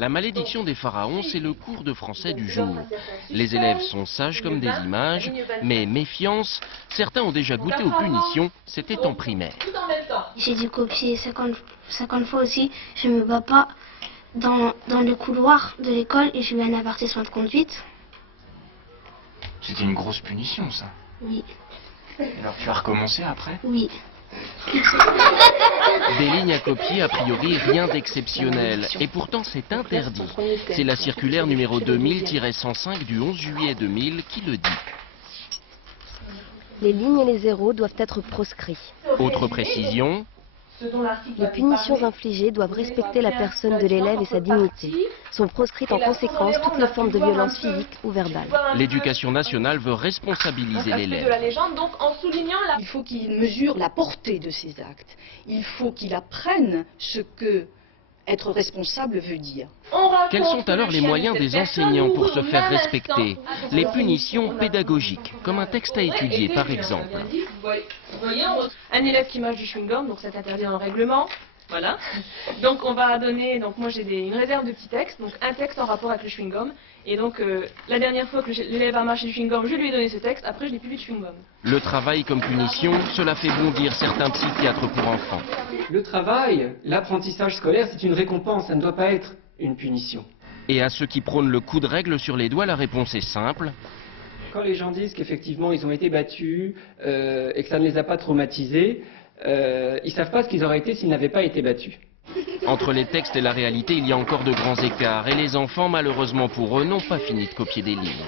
La malédiction des pharaons, c'est le cours de français du jour. Les élèves sont sages comme des images, mais méfiance, certains ont déjà goûté aux punitions, c'était en primaire. J'ai dû copier 50 fois aussi. Je me bats pas dans le couloir de l'école et j'ai eu un avertissement de conduite. C'était une grosse punition, ça. Oui. Alors tu as recommencé après? Oui. Des lignes à copier, a priori rien d'exceptionnel. Et pourtant c'est interdit. C'est la circulaire numéro 2000-105 du 11 juillet 2000 qui le dit. Les lignes et les zéros doivent être proscrits. Autre précision, Les punitions infligées doivent respecter la personne de l'élève et sa dignité. Sont proscrites en conséquence toutes les formes de violence physique ou verbale. l'éducation nationale veut responsabiliser l'élève. Il faut qu'il mesure la portée de ses actes. Il faut qu'il apprenne ce que être responsable veut dire. Quels sont alors les moyens des enseignants pour se faire respecter? Les punitions pédagogiques, comme un texte à étudier par exemple. Un élève qui mange du chewing-gum, donc c'est interdit dans le règlement. Voilà. Donc on va donner, donc moi j'ai une réserve de petits textes, donc un texte en rapport avec le chewing-gum. Et donc la dernière fois que l'élève a mâché du chewing-gum, je lui ai donné ce texte, après je n'ai plus vu de chewing-gum. Le travail comme punition, cela fait bondir certains psychiatres pour enfants. Le travail, l'apprentissage scolaire, c'est une récompense, ça ne doit pas être une punition. Et à ceux qui prônent le coup de règle sur les doigts, la réponse est simple. Quand les gens disent qu'effectivement ils ont été battus et que ça ne les a pas traumatisés, ils ne savent pas ce qu'ils auraient été s'ils n'avaient pas été battus. Entre les textes et la réalité, il y a encore de grands écarts. Et les enfants, malheureusement pour eux, n'ont pas fini de copier des lignes.